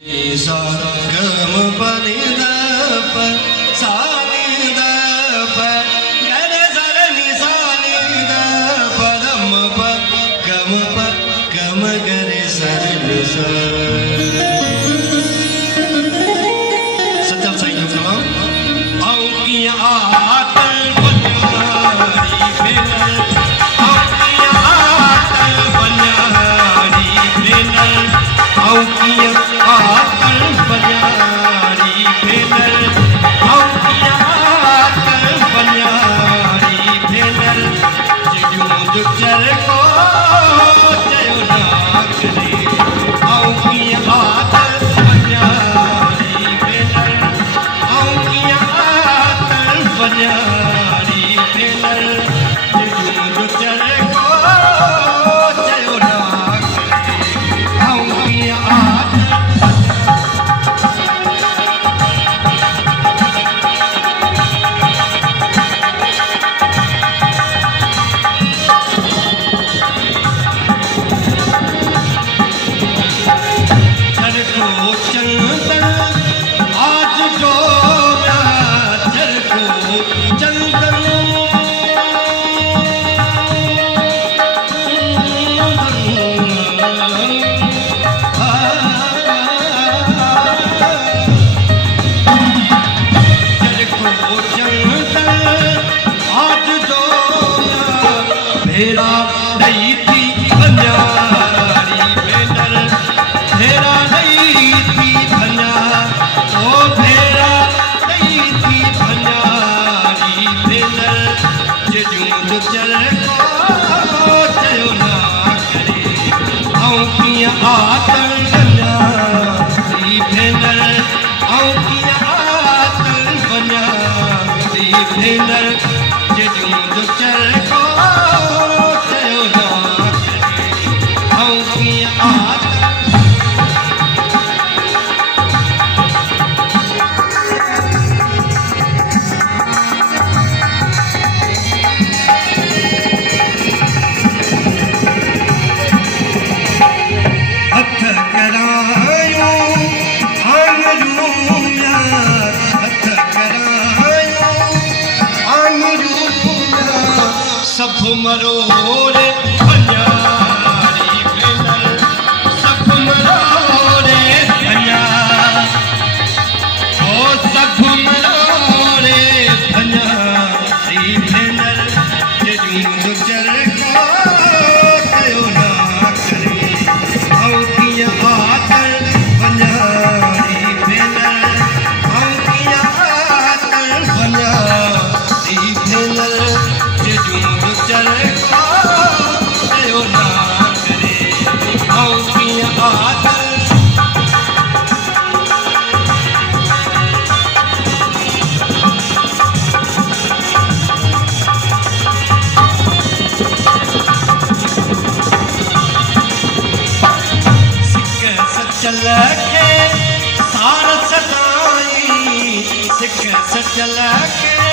सा गम पनि द प सा नि द प ग रे सा रे नि सा नि द प द म प ग म ग रे सा रे नि सा। सच्चा साईं जो कलाम आऊं किया आतल बन्यारी भेनल आऊं किया आतल बन्यारी भेनल आऊं किया आतल बन्यारी भेनल आऊं किया आतल बन्यारी भेनल जिजू दुचर को चयो ना करे आऊं किया आतल बन्यारी भेनल आऊं किया आतल बन्यारी भेनल जिजू दुचर को चयो ना करे आऊं किया आतल चरको चंदन आज जो चरको चंदन चरको चंदन आज जो भेरा नहीं थी बन्यारी भेनल भेरा नहीं थी बन्या ओ भेरा नहीं थी बन्यारी भेनल जिजू दुचर को चयो ना करे आऊं किया आतल बन्यारी भेनल आऊं किया आतल बन्यारी भेनल जिजू दुचर को चयो ना करे आऊं किया आतल हथ करायो आंगरूया हथ करायो आंगरूया सब मरो रे बन्यारी भेनल सब मरो रे बन्या ओ सब मरो रे बन्यारी भेनल जिजू दुचर को चयो ना करे आऊं किया आतल बन्यारी भेनल आऊं किया आतल बन्यारी भेनल जिजू दुचर को चयो ना करे आऊं किया आतल सिक सचल के सार सदाई सिक सचल के